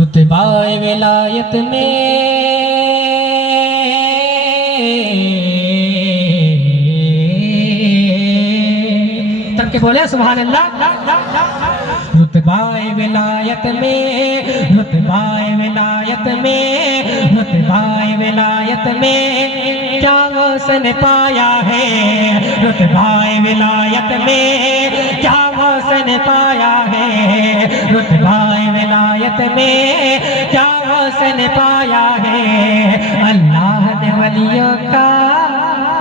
रुतबाए विलायत में तब के बोले सुभान अल्लाह। रुतबाए विलायत में, रुतबाए विलायत में, रुतबाए विलायत में क्या गौसन पाया है। रुतबाए विलायत में क्या गौसन पाया है। रुतबाए विलायत में क्या गौसन पाया है। अल्लाह ने वलियों का,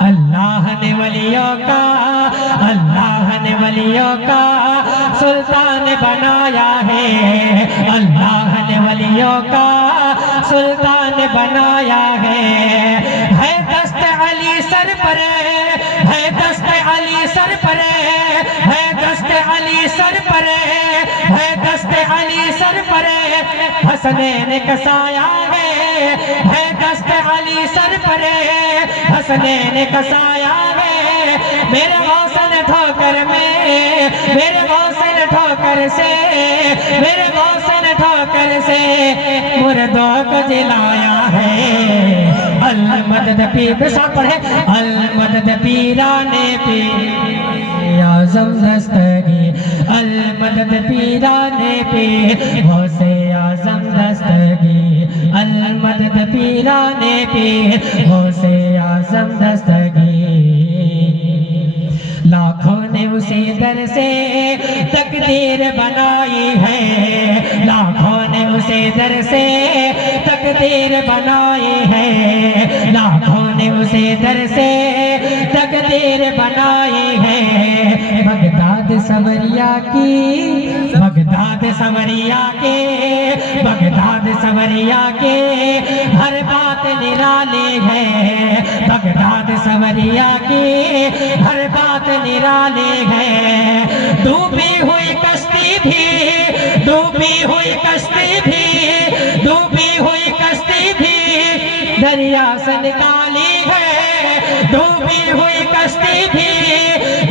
अल्लाह ने वलियों का, अल्लाह ने वलियों का सुल्तान बनाया है। अल्लाह ने वलियों का सुल्तान बनाया है दस्त अली सर पर, है दस्त अली सर पर, है दस्त अली सर पर, है दस्त अली सर पर हसनैन कसाया है दस्त अली सर पर, हसनैन कसाया है। मेरे गौसन ठोकर में, मेरे गौसन ठोकर से, मेरे गौसन ठोकर से मुर्दों को जिलाया है। अल मदद पीर साथ पढ़े, अल मदद पीराने पीर आज़म दस्तगी, अल मदद पीराने पीर गौसे आज़म दस्तगी, अल मदद पीराने पीर गौसे आज़म दस्तगी। लाखों ने उसी दर से तकदीर बनाई है, लाखों ने उसी दर से तकदीर बनाई है, लाखों ने उसी दर से तकदीर बनाई है। बगदाद सवरिया की, बगदाद सवरिया के, बगदाद सवरिया के हर बात निराली है। बगदाद सवरिया की हर बात निराली है। डूबी हुई कश्ती भी, डूबी हुई कश्ती भी, डूबी हुई कश्ती भी दरिया से निकाली है। डूबी हुई कश्ती भी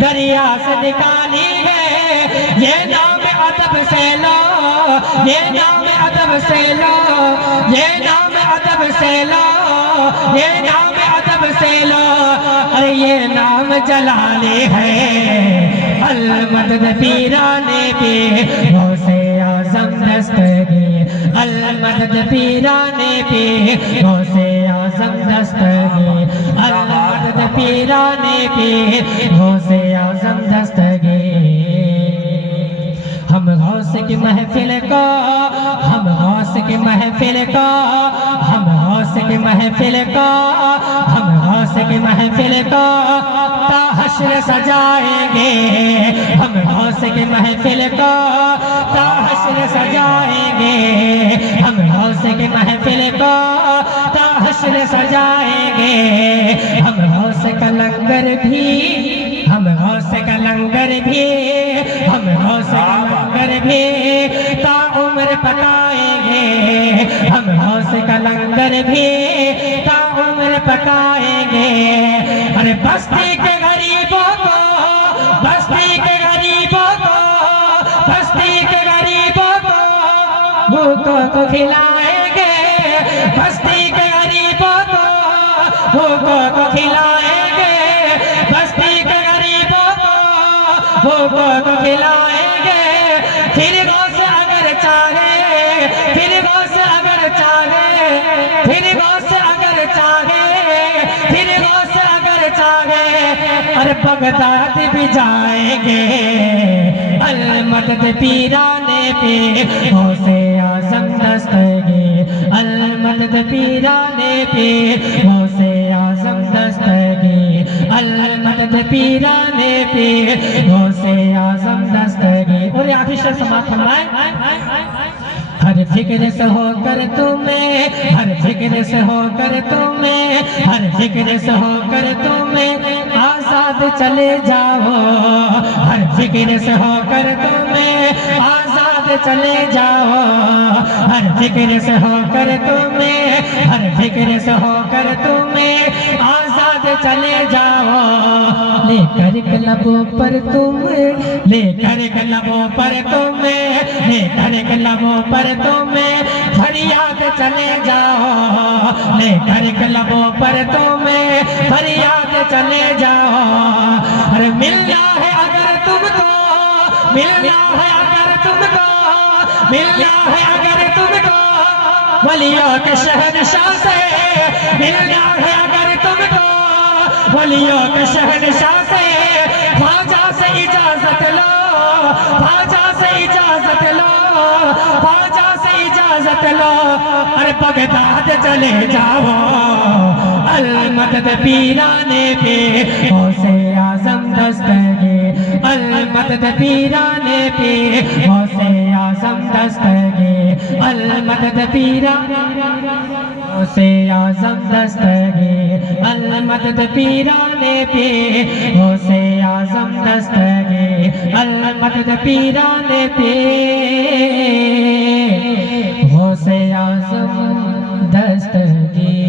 दरिया से निकाली है। ये नाम अदब से लो, ये नाम अदब से लो, ये नाम अदब से लो, ये नाम अदब से लो। अरे ये नाम जलाले है। अल मदद पीराने पे गौसे आज़म दस्तगी, अल मदद पीराने पे गौसे आज़म दस्तगी, अल मदद पीराने पे गौसे आज़म दस्तगी। हम गौस की महफिल को, हम गौस की महफिल को, हम गौस की महफिल को, हम गौस की महफिल को ताहश्र सजाएंगे। हम गौस की महफिल को ताहश्र सजाएंगे। हम गौस की महफिल को ताहश्र सजाएंगे। हम गौस का लंगर भी, हम गौस का लंगर भी, हम गौस का लंगर भी ताउम्र पकाएंगे। हम गौस का लंगर भी ताउम्र पकाएंगे। अरे बस्ती के गरीबों को, बस्ती के गरीबों को, बस्ती के गरीबों को भूखों को खिलाएंगे। बस्ती के गरीबों को भूखों को खिलाएंगे। बस्ती के गरीबों को भूखों को खिलाएंगे। फिर गौस अगर चाहे, फिर गौस अगर चाहे, फिर गौस अगर चाहे, फिर गौस अगर चाहे अरे बगदाद भी जाएंगे। अल मदद पीराने पे गौसे आज़म दस्तगी, अल मदद पीराने पे गौसे आज़म दस्तगी, अल मदद पीराने पे गौसे आज़म दस्तगी। और आखिरी शेर समाप्त फरमाए। हर फिक्र से होकर तुम्हें, हर फिक्र से होकर तुम्हें, हर फिक्र से होकर तुम्हें आजाद चले जाओ। हर फिक्र से होकर तुम्हें आजाद चले जाओ। हर फिक्र से होकर तुम्हें, हर फिक्र से होकर तुम्हें आजाद चले जाओ। लेकर लबों पर तुम, लेकर लबों पर तुम्हें, लेकर लबों पर तुम्हें फरियाद चले जाओ, लेकर के लबों पर तुम्हें फरियाद चले जाओ। अरे मिलना है अगर तुमको, मिलना है अगर तुमको, मिलना है अगर तुमको वलियों के शहंशाह से, मिलना है अगर तुमको वलियों के शहंशाह से। ख्वाजा से इजाजत लो, ख्वाजा से इजाजत लो, ख्वाजा से इजाजत लो। अरे बगदाद चले जाओ, अल मदद पीराने पे गौसे आजम दस्तगे, अल मदद पीराने पे गौसे आजम दस्तगे, अल मदद पीराने गौसे आजम दस्तगे, अल मदद पीराने पे गौसे आजम दस्तगे, अल मदद पीराने पे गौसे आजम दस्तगी।